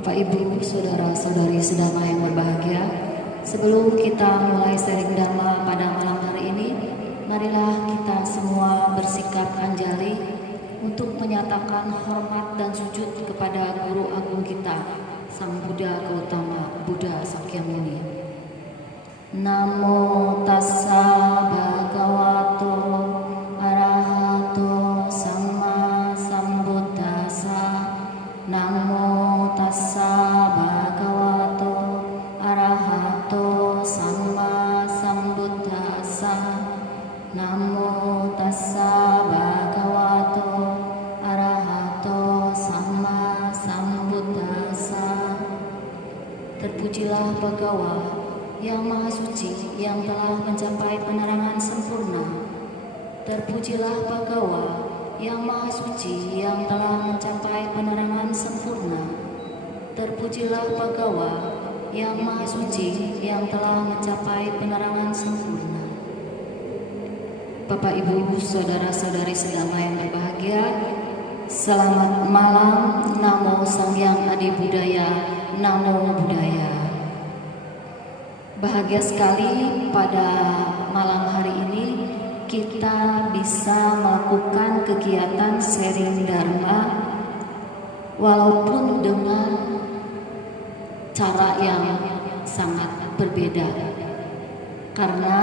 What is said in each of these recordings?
Bapak, Ibu, Saudara-saudari sedama yang berbahagia, sebelum kita mulai sharing Dhamma pada malam hari ini, marilah kita semua bersikap anjali untuk menyatakan hormat dan sujud kepada Guru Agung kita, Sang Buddha Gautama, Buddha Sakyamuni. Namo tassa bhagavato arahato samma sambuddhassa. Namo tassa bhagavato arahato samma sambuddhassa. Namo tassa bhagavato arahato samma sambuddhassa. Terpujilah Bhagawa yang Maha Suci yang telah mencapai penerangan sempurna. Terpujilah Bhagawa yang Maha Suci yang telah mencapai penerangan sempurna. Terpujilah Bhagawa yang Maha Suci yang telah mencapai penerangan sempurna. Bapak, Ibu, Saudara-saudari sedama yang berbahagia, selamat malam. Namo Sang Hyang Adi Budaya, Namo Buddhaya. Bahagia sekali pada malam hari ini kita bisa melakukan kegiatan sharing Dharma walaupun dengan cara yang sangat berbeda. Karena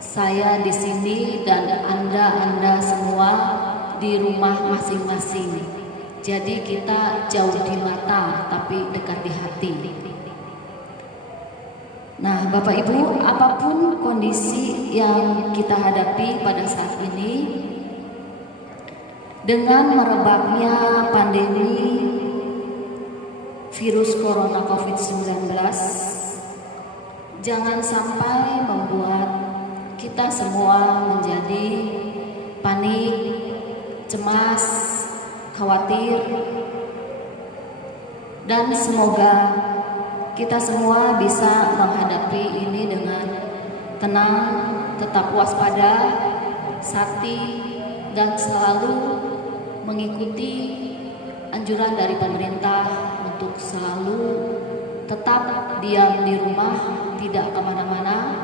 saya di sini dan Anda semua di rumah masing-masing. Jadi kita jauh di mata tapi dekat di hati. Nah, Bapak Ibu, apapun kondisi yang kita hadapi pada saat ini, dengan merebaknya pandemi virus corona COVID-19, jangan sampai membuat kita semua menjadi panik, cemas, khawatir, dan semoga kita semua bisa menghadapi ini dengan tenang, tetap waspada, sakti, dan selalu mengikuti anjuran dari pemerintah untuk selalu tetap diam di rumah, tidak kemana-mana,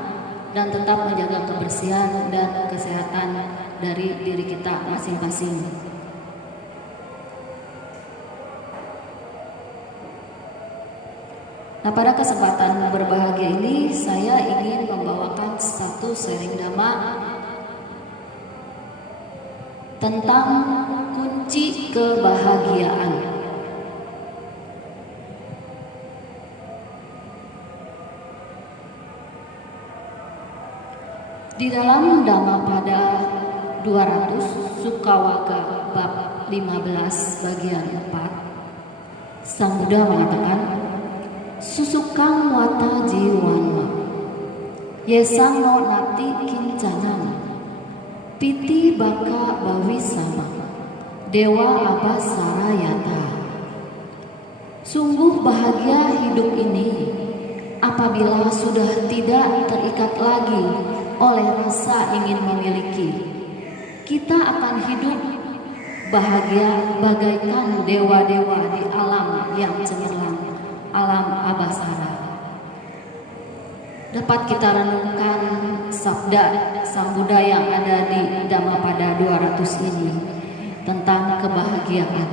dan tetap menjaga kebersihan dan kesehatan dari diri kita masing-masing. Nah, pada kesempatan berbahagia ini saya ingin membawakan satu sharing Dhamma tentang kunci kebahagiaan. Di dalam Dhammapada 200 Sukawaka bab 15 bagian 4, Sang Buddha mengatakan, susukang wata jiwanma yesang no nati kincanam piti baka bawi sama dewa abasarayata. Sungguh bahagia hidup ini apabila sudah tidak terikat lagi oleh rasa ingin memiliki. Kita akan hidup bahagia bagaikan dewa-dewa di alam yang cemerlang, alam abasara. Dapat kita renungkan sabda Sang Buddha yang ada di Dhammapada 200 ini tentang kebahagiaan.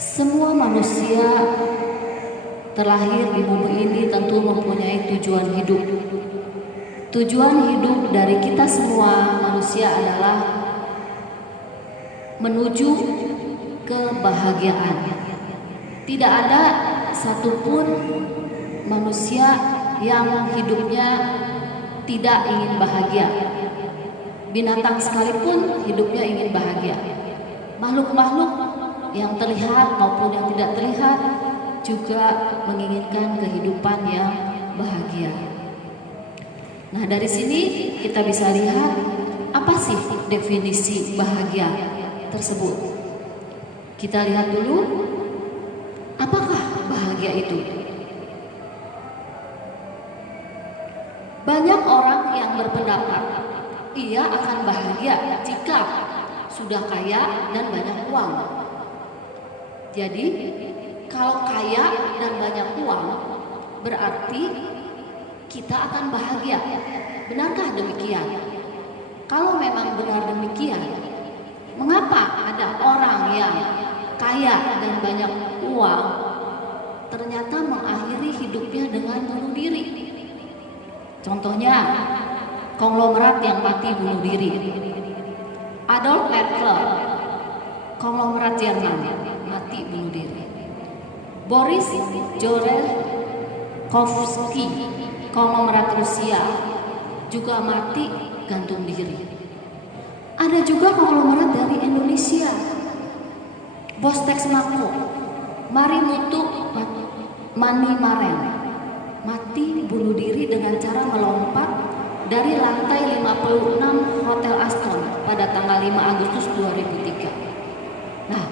Semua manusia terlahir di bumi ini tentu mempunyai tujuan hidup. Tujuan hidup dari kita semua manusia adalah menuju kebahagiaan. Tidak ada satupun manusia yang hidupnya tidak ingin bahagia. Binatang sekalipun hidupnya ingin bahagia. Makhluk-makhluk yang terlihat maupun yang tidak terlihat juga menginginkan kehidupan yang bahagia. Nah, dari sini kita bisa lihat apa sih definisi bahagia tersebut. Kita lihat dulu, apakah bahagia itu? Banyak orang yang berpendapat ia akan bahagia jika sudah kaya dan banyak uang. Jadi kalau kaya dan banyak uang berarti kita akan bahagia. Benarkah demikian? Kalau memang benar demikian, mengapa ada orang yang kaya dan banyak uang ternyata mengakhiri hidupnya dengan bunuh diri? Contohnya konglomerat yang mati bunuh diri. Adolf Hitler, konglomerat Jerman, mati bunuh diri. Boris Jorekovsky, konglomerat Rusia, juga mati gantung diri. Ada juga konglomerat dari Indonesia, Bostex Mako, Marimutu Mani Maren, mati bunuh diri dengan cara melompat dari lantai 56 Hotel Aston pada tanggal 5 Agustus 2003. Nah,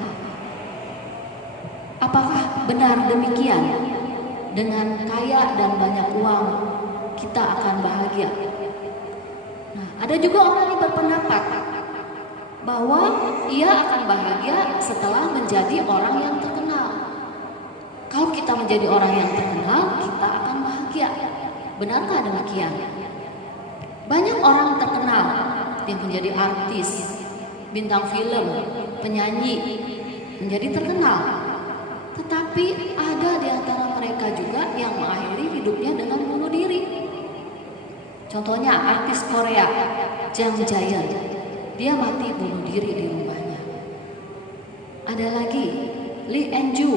apakah benar demikian? Dengan kaya dan banyak uang kita akan bahagia. Nah, ada juga orang yang berpendapat bahwa ia akan bahagia setelah menjadi orang yang terkenal. Kalau kita menjadi orang yang terkenal, kita akan bahagia. Benarkah demikian? Banyak orang terkenal yang menjadi artis, bintang film, penyanyi, menjadi terkenal. Tetapi ada di antara mereka juga yang mengakhiri hidupnya dengan bunuh diri. Contohnya artis Korea, Jang Jaehyun, dia mati bunuh diri di rumahnya. Ada lagi Lee En-ju,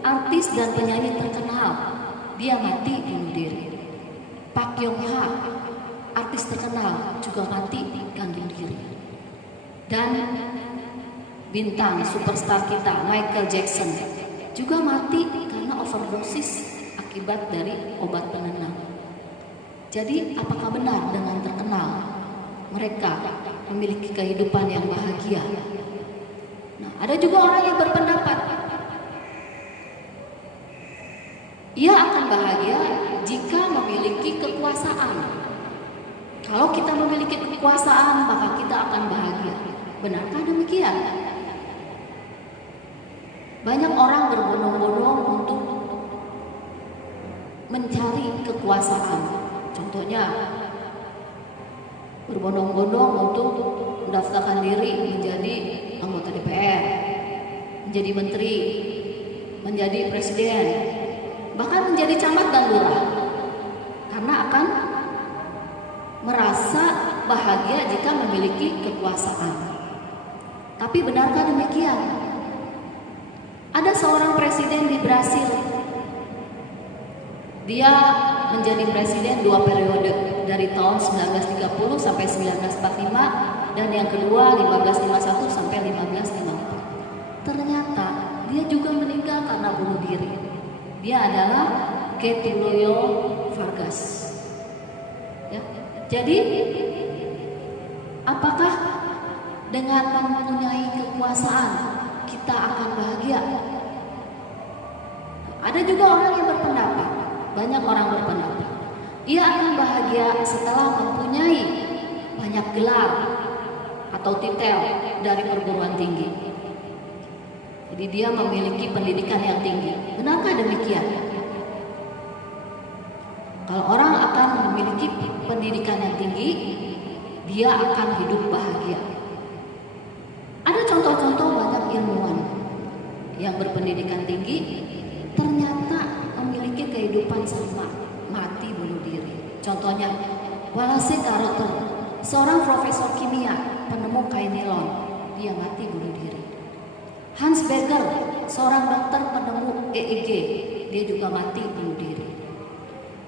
artis dan penyanyi terkenal, dia mati bunuh diri. Park Yong-ha, artis terkenal, juga mati gantung diri. Dan bintang superstar kita Michael Jackson juga mati karena overdosis akibat dari obat penenang. Jadi apakah benar dengan terkenal mereka memiliki kehidupan yang bahagia? Nah, ada juga orang yang berpendapat ia akan bahagia jika memiliki kekuasaan. Kalau kita memiliki kekuasaan, maka kita akan bahagia. Benarkah demikian? Banyak orang berbondong-bondong untuk mencari kekuasaan. Contohnya, berbondong-bondong untuk mendaftarkan diri menjadi anggota DPR, menjadi menteri, menjadi presiden, bahkan menjadi camat dan lurah, karena akan merasa bahagia jika memiliki kekuasaan. Tapi benarkah demikian? Ada seorang presiden di Brasil, dia menjadi presiden 2 periode, dari tahun 1930 sampai 1945, dan yang kedua 1551 sampai 1554. Ternyata dia juga meninggal karena bunuh diri. Dia adalah Getúlio Vargas. Ya. Jadi, apakah dengan mempunyai kekuasaan kita akan bahagia? Ada juga orang yang berpendapat, banyak orang berpendapat, ia akan bahagia setelah mempunyai banyak gelar atau titel dari perguruan tinggi. Jadi dia memiliki pendidikan yang tinggi. Benarkah demikian? Kalau orang akan memiliki pendidikan yang tinggi, dia akan hidup bahagia. Ada contoh-contoh banyak ilmuwan yang berpendidikan tinggi ternyata memiliki kehidupan sama, mati bunuh diri. Contohnya Wallace Carothers, seorang profesor kimia, penemu kain nilon, dia mati bunuh diri. Hans Becker, seorang dokter penemu EEG, dia juga mati bunuh diri.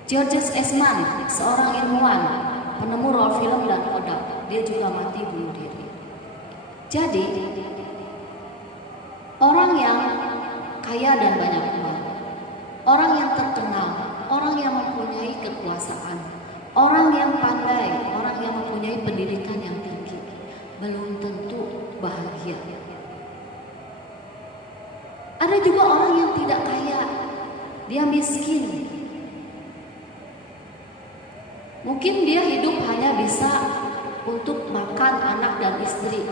Georges Eastman, seorang ilmuwan, penemu roll film dan Kodak, dia juga mati bunuh diri. Jadi, orang yang kaya dan banyak uang, orang yang terkenal, orang yang mempunyai kekuasaan, orang yang pandai, orang yang mempunyai pendidikan yang tinggi, belum tentu bahagia. Ada juga orang yang tidak kaya, dia miskin. Mungkin dia hidup hanya bisa untuk makan anak dan istri,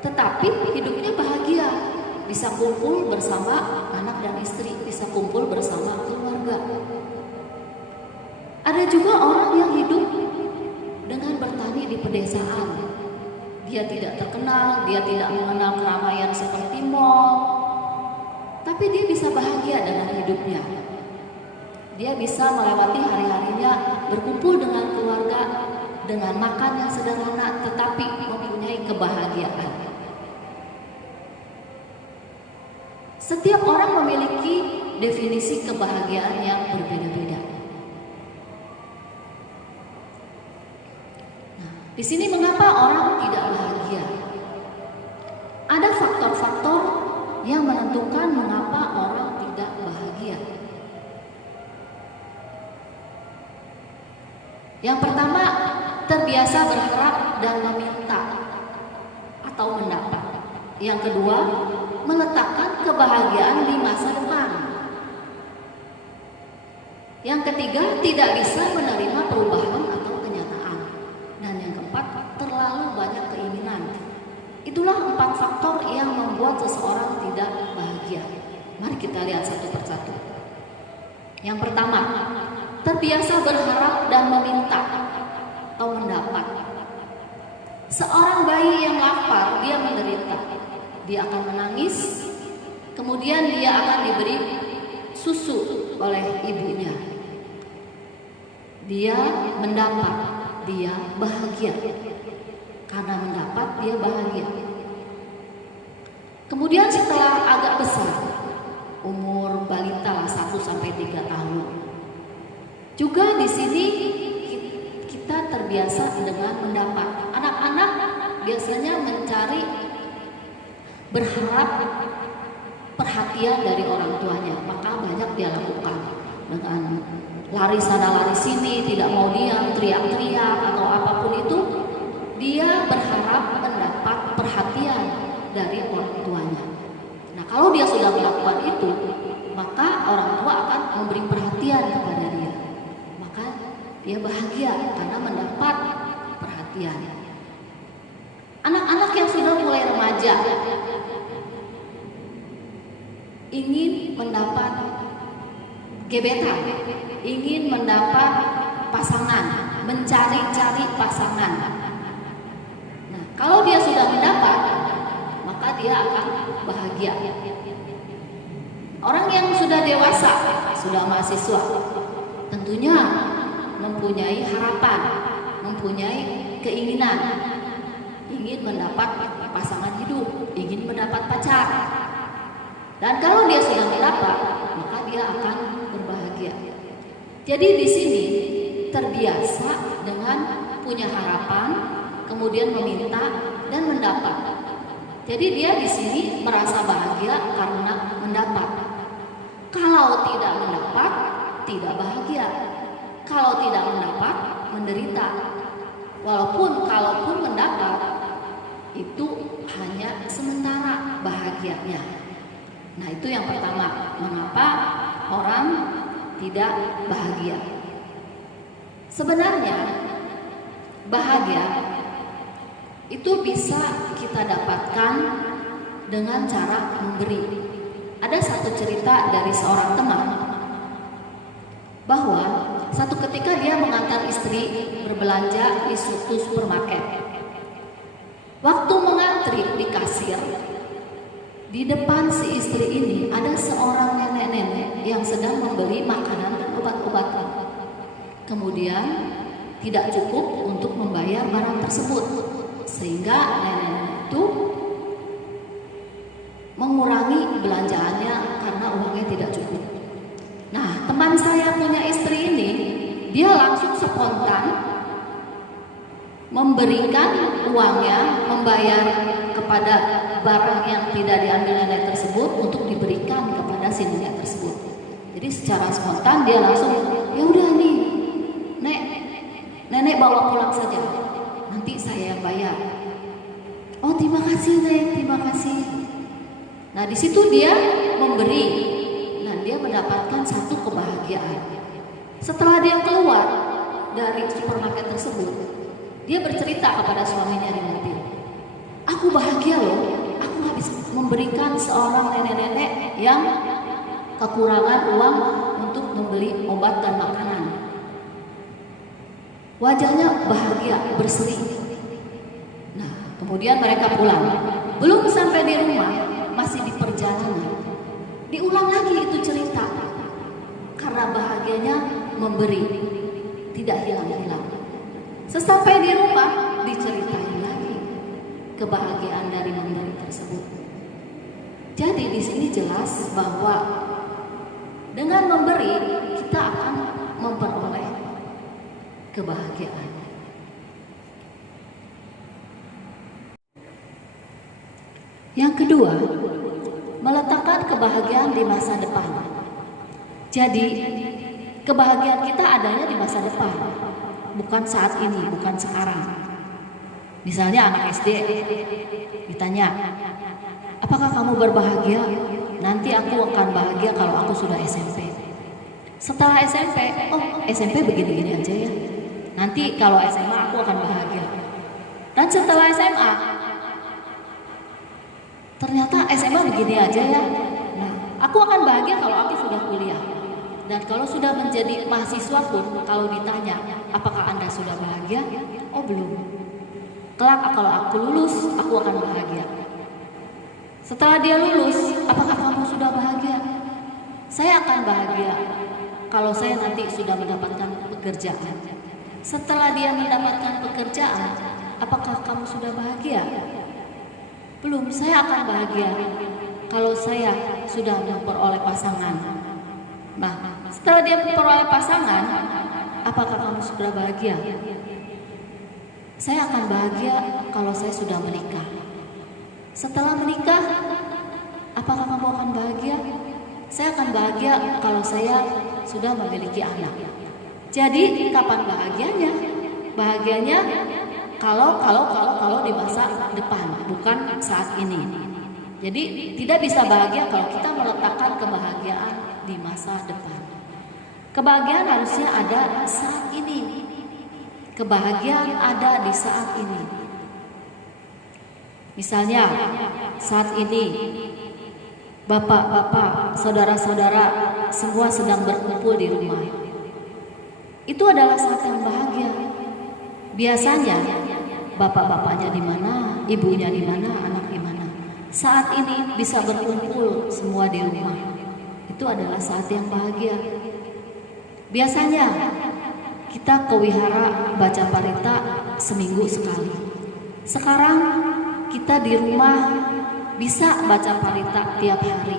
tetapi hidupnya bahagia, bisa kumpul bersama anak dan istri, bisa kumpul bersama keluarga. Ada juga orang yang hidup dengan bertani di pedesaan. Dia tidak terkenal, dia tidak mengenal keramaian seperti mall, tapi dia bisa bahagia dengan hidupnya. Dia bisa melewati hari-harinya berkumpul dengan keluarga dengan makan yang sederhana, tetapi mempunyai kebahagiaan. Setiap orang memiliki definisi kebahagiaan yang berbeda-beda. Nah, di sini mengapa orang tidak bahagia? Ada faktor-faktor yang menentukan mengapa orang tidak bahagia. Yang pertama, terbiasa berharap dan meminta atau mendapat. Yang kedua, meletakkan kebahagiaan di masa depan. Yang ketiga, tidak bisa menerima perubahan atau kenyataan. Dan yang keempat, terlalu banyak keinginan. Itulah 4 faktor yang membuat seseorang tidak bahagia. Mari kita lihat satu persatu. Yang pertama, terbiasa berharap dan meminta atau mendapat. Seorang bayi yang lapar, dia menderita. Dia akan menangis, kemudian dia akan diberi susu oleh ibunya. Dia mendapat, dia bahagia. Karena mendapat, dia bahagia. Kemudian setelah agak besar, umur balita lah 1-3 tahun. Juga di sini kita terbiasa dengan mendapat. Anak-anak biasanya mencari, berharap perhatian dari orang tuanya, maka banyak dia lakukan dengan lari sana lari sini, tidak mau diam, teriak-teriak atau apapun itu. Dia berharap mendapat perhatian dari orang tuanya. Nah, kalau dia sudah melakukan itu, maka orang tua akan memberi perhatian kepada dia. Maka dia bahagia karena mendapat perhatian. Anak-anak yang sudah mulai remaja ingin mendapat gebetan, ingin mendapat pasangan, mencari-cari pasangan. Nah, kalau dia sudah mendapat, maka dia akan bahagia. Orang yang sudah dewasa, sudah mahasiswa, tentunya mempunyai harapan, mempunyai keinginan, ingin mendapat pasangan hidup, ingin mendapat pacar. Dan kalau dia sudah mendapat, maka dia akan berbahagia. Jadi di sini terbiasa dengan punya harapan, kemudian meminta dan mendapat. Jadi dia di sini merasa bahagia karena mendapat. Kalau tidak mendapat, tidak bahagia. Kalau tidak mendapat, menderita. Kalaupun mendapat, itu hanya sementara bahagianya. Nah, itu yang pertama, mengapa orang tidak bahagia. Sebenarnya bahagia itu bisa kita dapatkan dengan cara memberi. Ada satu cerita dari seorang teman bahwa satu ketika dia mengantar istri berbelanja di suatu supermarket. Waktu mengantri di kasir, di depan si istri ini ada seorang nenek-nenek yang sedang membeli makanan dan obat-obatan. Kemudian tidak cukup untuk membayar barang tersebut, sehingga nenek-nenek itu mengurangi belanjaannya karena uangnya tidak cukup. Nah, teman saya punya istri ini, dia langsung spontan memberikan uangnya, membayar kepada barang yang tidak diambil nenek tersebut untuk diberikan kepada si nenek tersebut. Jadi secara spontan dia langsung, ya udah nih, nenek bawa pulang saja, nanti saya yang bayar. Oh, terima kasih Nek, terima kasih. Nah, di situ dia memberi. Nah, dia mendapatkan satu kebahagiaan. Setelah dia keluar dari supermarket tersebut, dia bercerita kepada suaminya di mobil. Aku aku bahagia loh, aku habis memberikan seorang nenek-nenek yang kekurangan uang untuk membeli obat dan makanan. Wajahnya bahagia, berseri. Nah, kemudian mereka pulang. Belum sampai di rumah, masih di perjalanan, diulang lagi itu cerita. Karena bahagianya memberi, tidak hilang-hilang. Sesampai di rumah, diceritain lagi kebahagiaan dari memberi tersebut. Jadi di sini jelas bahwa dengan memberi kita akan memperoleh kebahagiaan. Yang kedua, meletakkan kebahagiaan di masa depan. Jadi, kebahagiaan kita adanya di masa depan, bukan saat ini, bukan sekarang. Misalnya anak SD ditanya, apakah kamu berbahagia? Nanti aku akan bahagia kalau aku sudah SMP. Setelah SMP, oh SMP begini-gini aja ya. Nanti kalau SMA aku akan bahagia. Dan setelah SMA, ternyata SMA begini aja ya. Nah, aku akan bahagia kalau aku sudah kuliah. Dan kalau sudah menjadi mahasiswa pun, kalau ditanya, apakah Anda sudah bahagia? Oh belum. Kelak kalau aku lulus, aku akan bahagia. Setelah dia lulus, apakah kamu sudah bahagia? Saya akan bahagia kalau saya nanti sudah mendapatkan pekerjaan. Setelah dia mendapatkan pekerjaan, apakah kamu sudah bahagia? Belum, saya akan bahagia kalau saya sudah memperoleh pasangan. Nah, setelah dia memperoleh pasangan, apakah kamu sudah bahagia? Saya akan bahagia kalau saya sudah menikah. Setelah menikah, apakah kamu akan bahagia? Saya akan bahagia kalau saya sudah memiliki anak. Jadi kapan bahagianya? Bahagianya kalau di masa depan, bukan saat ini. Jadi tidak bisa bahagia kalau kita meletakkan kebahagiaan di masa depan. Kebahagiaan harusnya ada saat ini. Kebahagiaan ada di saat ini. Misalnya saat ini bapak-bapak, saudara-saudara semua sedang berkumpul di rumah. Itu adalah saat yang bahagia. Biasanya bapak-bapaknya di mana, ibunya di mana, anak di mana. Saat ini bisa berkumpul semua di rumah. Itu adalah saat yang bahagia. Biasanya kita ke wihara baca parita seminggu sekali. Sekarang kita di rumah bisa baca parita tiap hari.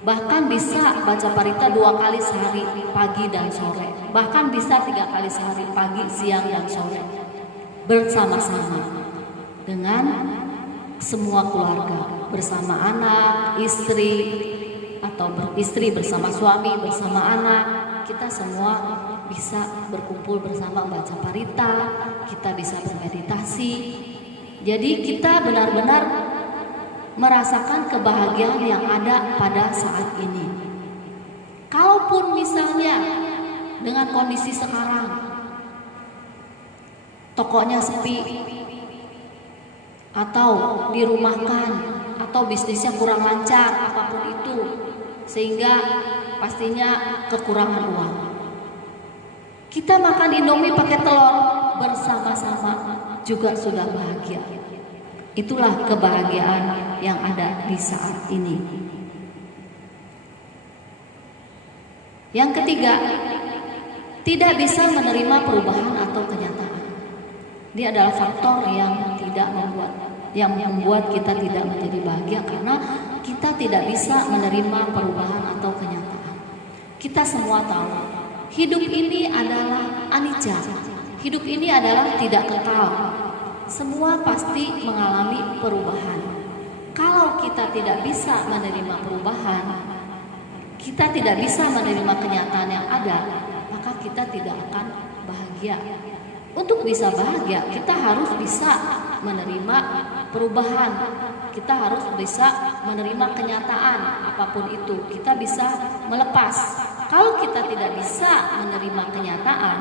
Bahkan bisa baca parita 2 kali sehari, pagi dan sore. Bahkan bisa 3 kali sehari, pagi, siang, dan sore. Bersama-sama dengan semua keluarga, bersama anak, istri, atau istri bersama suami, bersama anak. Kita semua bisa berkumpul bersama baca parita, kita bisa bermeditasi. Jadi kita benar-benar merasakan kebahagiaan yang ada pada saat ini. Kalaupun misalnya dengan kondisi sekarang tokonya sepi, atau dirumahkan, atau bisnisnya kurang lancar, apapun itu, sehingga pastinya kekurangan uang. Kita makan Indomie pakai telur bersama-sama juga sudah bahagia. Itulah kebahagiaan yang ada di saat ini. Yang ketiga, tidak bisa menerima perubahan atau kenyataan. Dia adalah faktor yang membuat kita tidak menjadi bahagia, karena kita tidak bisa menerima perubahan atau kenyataan. Kita semua tahu, hidup ini adalah anicca. Hidup ini adalah tidak kekal. Semua pasti mengalami perubahan. Kalau kita tidak bisa menerima perubahan, kita tidak bisa menerima kenyataan yang ada, maka kita tidak akan bahagia. Untuk bisa bahagia, kita harus bisa menerima perubahan. Kita harus bisa menerima kenyataan apapun itu. Kita bisa melepas. Kalau kita tidak bisa menerima kenyataan,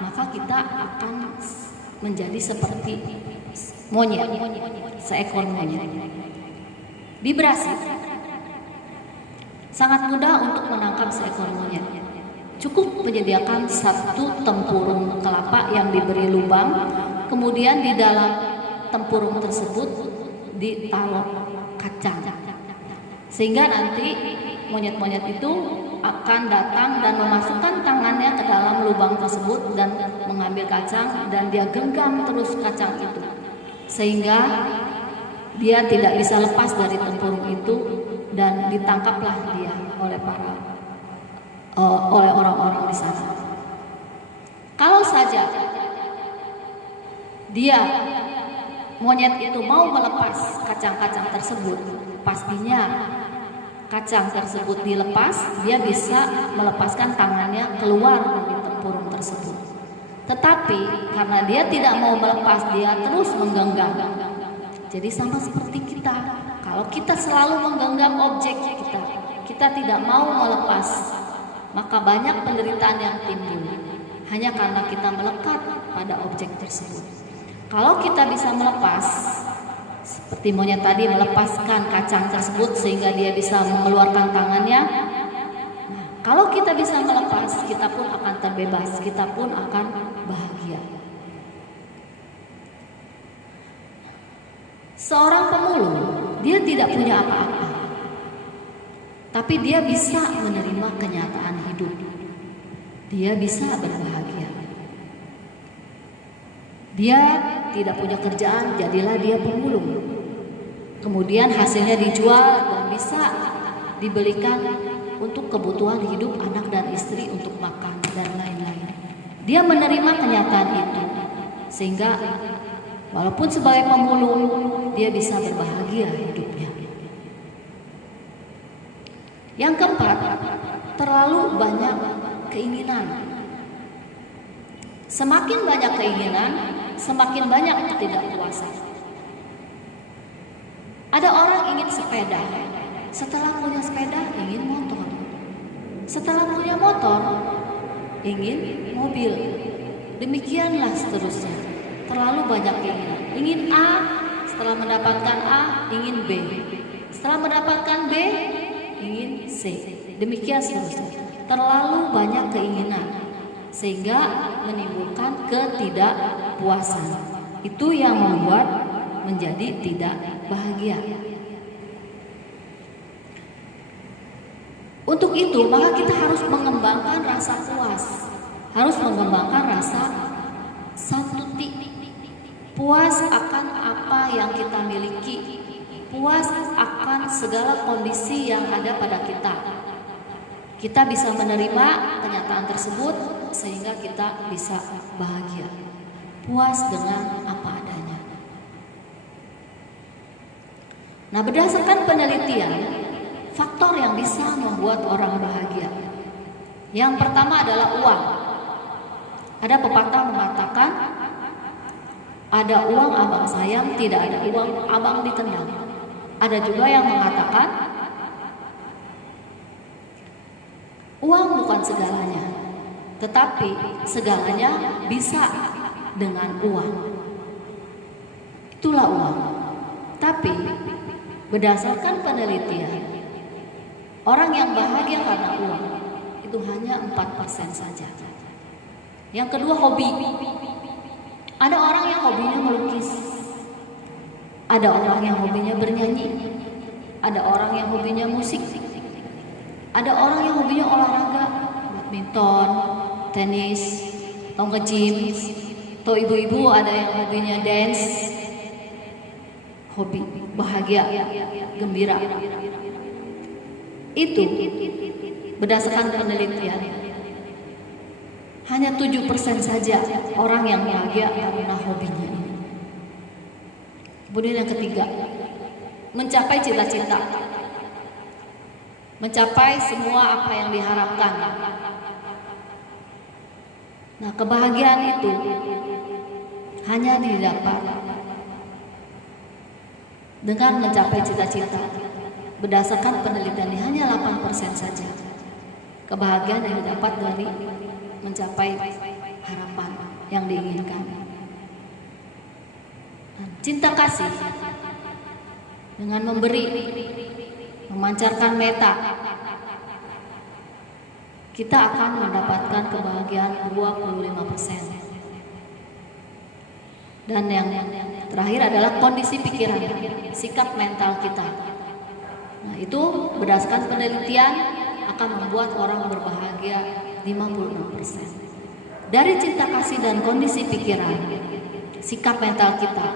maka kita akan menjadi seperti monyet, seekor monyet. Vibrasi sangat mudah untuk menangkap seekor monyet. Cukup menyediakan satu tempurung kelapa yang diberi lubang, kemudian di dalam tempurung tersebut ditaruh kacang, sehingga nanti monyet-monyet itu akan datang dan memasukkan tangannya ke dalam lubang tersebut dan mengambil kacang, dan dia genggam terus kacang itu sehingga dia tidak bisa lepas dari tempurung itu, dan ditangkaplah dia oleh orang-orang di sana. Kalau saja dia monyet itu mau melepas kacang-kacang tersebut, pastinya kacang tersebut dilepas, dia bisa melepaskan tangannya keluar dari tempurung tersebut. Tetapi karena dia tidak mau melepas, dia terus menggenggam. Jadi sama seperti kita, kalau kita selalu menggenggam objek kita tidak mau melepas, maka banyak penderitaan yang timbul hanya karena kita melekat pada objek tersebut. Kalau kita bisa melepas, seperti monyet tadi melepaskan kacang tersebut sehingga dia bisa mengeluarkan tangannya. Nah, kalau kita bisa melepas, kita pun akan terbebas, kita pun akan bahagia. Seorang pemulung, dia tidak punya apa-apa, tapi dia bisa menerima kenyataan hidup. Dia bisa berbahagia. Dia tidak punya kerjaan, jadilah dia pemulung. Kemudian hasilnya dijual dan bisa dibelikan untuk kebutuhan hidup anak dan istri, untuk makan dan lain-lain. Dia menerima kenyataan itu, sehingga walaupun sebagai pemulung, dia bisa berbahagia hidupnya. Yang keempat, terlalu banyak keinginan. Semakin banyak keinginan, semakin banyak ketidakpuasan. Ada orang ingin sepeda, setelah punya sepeda ingin motor, setelah punya motor ingin mobil. Demikianlah seterusnya. Terlalu banyak keinginan. Ingin A, setelah mendapatkan A ingin B, setelah mendapatkan B ingin C. Demikian seterusnya. Terlalu banyak keinginan sehingga menimbulkan ketidakpuasan. Itu yang membuat menjadi tidak bahagia. Untuk itu, maka kita harus mengembangkan rasa puas, harus mengembangkan rasa satuti, puas akan apa yang kita miliki, puas akan segala kondisi yang ada pada kita. Kita bisa menerima kenyataan tersebut sehingga kita bisa bahagia, puas dengan apa adanya. Nah, berdasarkan penelitian, faktor yang bisa membuat orang bahagia, yang pertama adalah uang. Ada pepatah mengatakan, ada uang abang sayang, tidak ada uang abang ditendang. Ada juga yang mengatakan, uang bukan segalanya, tetapi segalanya bisa dengan uang. Itulah uang. Tapi berdasarkan penelitian, orang yang bahagia karena uang itu hanya 4% saja. Yang kedua, hobi. Ada orang yang hobinya melukis, ada orang yang hobinya bernyanyi, ada orang yang hobinya musik, ada orang yang hobinya olahraga, badminton, tenis, atau nge-gym, atau ibu-ibu ada yang hobinya dance. Hobi, bahagia, gembira. Itu berdasarkan penelitian, hanya 7% saja orang yang bahagia karena hobinya ini. Kemudian yang ketiga, mencapai cita-cita, mencapai semua apa yang diharapkan. Nah, kebahagiaan itu hanya didapat dengan mencapai cita-cita. Berdasarkan penelitian ini hanya 8% saja kebahagiaan yang didapat dari mencapai harapan yang diinginkan. Cinta kasih dengan memberi, memancarkan meta, kita akan mendapatkan kebahagiaan 25%. Dan yang terakhir adalah kondisi pikiran, sikap mental kita. Nah, itu berdasarkan penelitian akan membuat orang berbahagia 56%. Dari cinta kasih dan kondisi pikiran, sikap mental kita,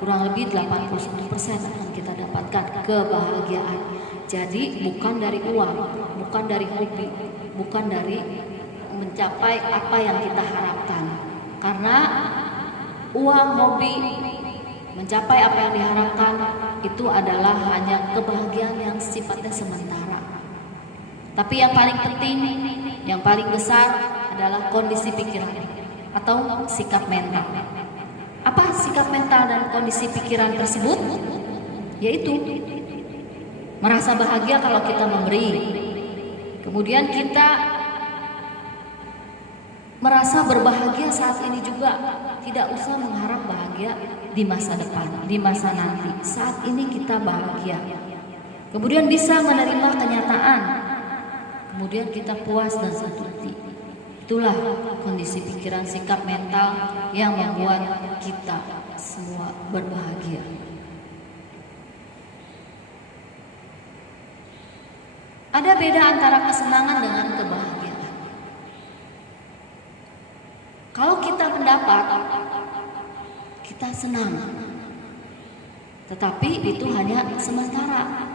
kurang lebih 81% akan kita dapatkan kebahagiaan. Jadi bukan dari uang, bukan dari hobi, bukan dari mencapai apa yang kita harapkan. Karena uang, hobi, mencapai apa yang diharapkan itu adalah hanya kebahagiaan yang sifatnya sementara. Tapi yang paling penting, yang paling besar adalah kondisi pikiran atau sikap mental. Apa sikap mental dan kondisi pikiran tersebut? Yaitu merasa bahagia kalau kita memberi. Kemudian kita merasa berbahagia saat ini juga, tidak usah mengharap bahagia di masa depan, di masa nanti. Saat ini kita bahagia. Kemudian bisa menerima kenyataan. Kemudian kita puas dan sentuti. Itulah kondisi pikiran, sikap mental yang membuat kita semua berbahagia. Ada beda antara kesenangan dengan kebahagiaan. Kalau kita mendapat, kita senang. Tetapi itu hanya sementara.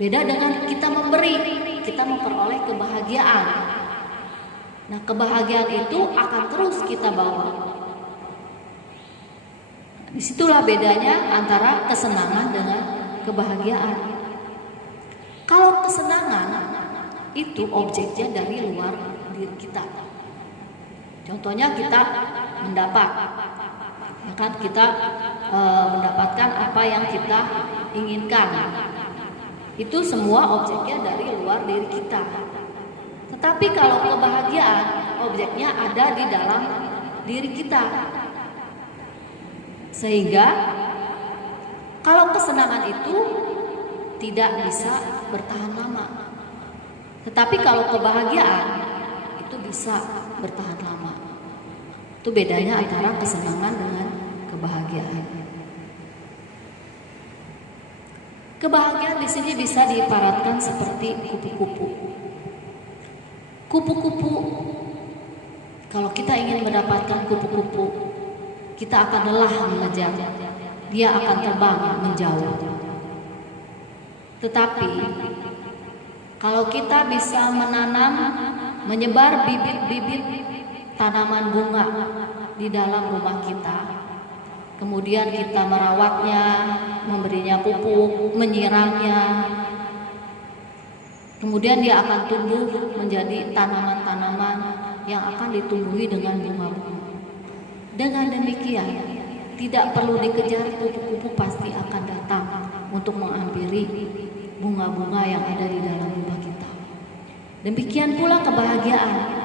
Beda dengan kita memberi, kita memperoleh kebahagiaan. Nah, kebahagiaan itu akan terus kita bawa. Disitulah bedanya antara kesenangan dengan kebahagiaan. Kalau kesenangan itu objeknya dari luar diri kita. Contohnya kita mendapat, ya kan, kita mendapatkan apa yang kita inginkan. Itu semua objeknya dari luar diri kita. Tetapi kalau kebahagiaan, objeknya ada di dalam diri kita. Sehingga kalau kesenangan itu tidak bisa bertahan lama. Tetapi kalau kebahagiaan itu bisa bertahan lama. Itu bedanya antara kesenangan dengan kebahagiaan. Kebahagiaan di sini bisa diibaratkan seperti kupu-kupu. Kupu-kupu, kalau kita ingin mendapatkan kupu-kupu, kita akan lelah mengejar. Dia akan terbang menjauh. Tetapi kalau kita bisa menanam, menyebar bibit-bibit tanaman bunga di dalam rumah kita, kemudian kita merawatnya, memberinya pupuk, menyiramnya, kemudian dia akan tumbuh menjadi tanaman-tanaman yang akan ditumbuhi dengan bunga-bunga. Dengan demikian, tidak perlu dikejar, kupu-kupu pasti akan datang untuk menghampiri bunga-bunga yang ada di dalam rumah kita. Demikian pula kebahagiaan.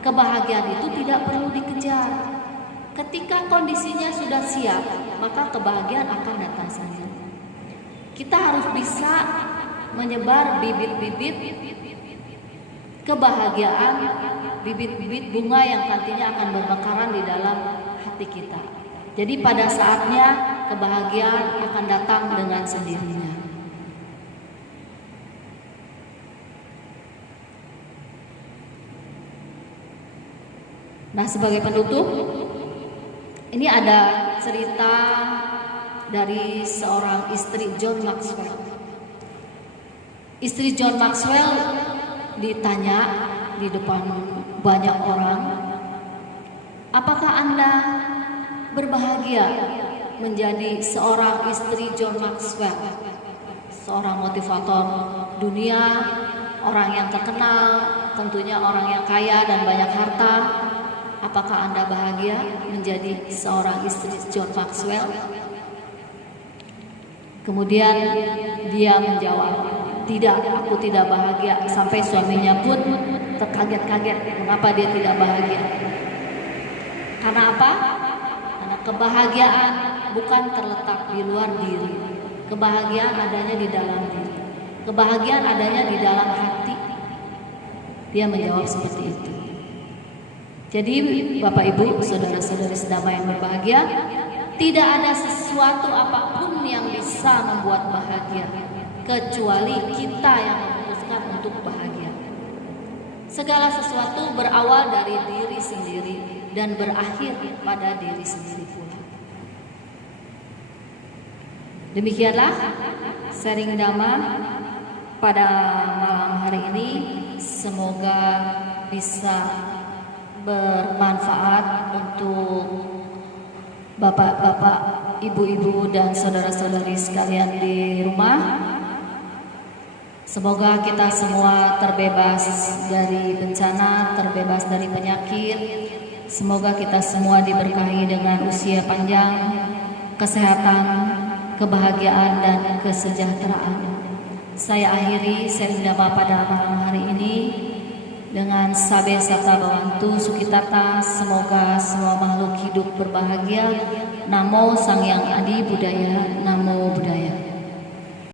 Kebahagiaan itu tidak perlu dikejar. Ketika kondisinya sudah siap, maka kebahagiaan akan datang sendiri. Kita harus bisa menyebar bibit-bibit kebahagiaan, bibit-bibit bunga yang nantinya akan bermekaran di dalam hati kita. Jadi pada saatnya kebahagiaan akan datang dengan sendirinya. Nah, sebagai penutup, ini ada cerita dari seorang istri John Maxwell. Istri John Maxwell ditanya di depan banyak orang, apakah Anda berbahagia menjadi seorang istri John Maxwell, seorang motivator dunia, orang yang terkenal, tentunya orang yang kaya dan banyak harta? Apakah Anda bahagia menjadi seorang istri John Maxwell? Kemudian dia menjawab, tidak, aku tidak bahagia. Sampai suaminya pun terkaget-kaget mengapa dia tidak bahagia. Karena apa? Karena kebahagiaan bukan terletak di luar diri. Kebahagiaan adanya di dalam diri. Kebahagiaan adanya di dalam hati. Dia menjawab seperti itu. Jadi Bapak Ibu, saudara-saudari sedama yang berbahagia, tidak ada sesuatu apapun yang bisa membuat bahagia kecuali kita yang memutuskan untuk bahagia. Segala sesuatu berawal dari diri sendiri dan berakhir pada diri sendiri pula. Demikianlah sharing Dhamma pada malam hari ini. Semoga bisa bermanfaat untuk bapak-bapak, ibu-ibu dan saudara-saudari sekalian di rumah. Semoga kita semua terbebas dari bencana, terbebas dari penyakit. Semoga kita semua diberkahi dengan usia panjang, kesehatan, kebahagiaan dan kesejahteraan. Saya akhiri sharing Dhamma pada malam hari ini dengan Sabe Sata Bhavantu Sukitata. Semoga semua makhluk hidup berbahagia. Namo Sang Hyang Adi Budaya. Namo Buddhaya.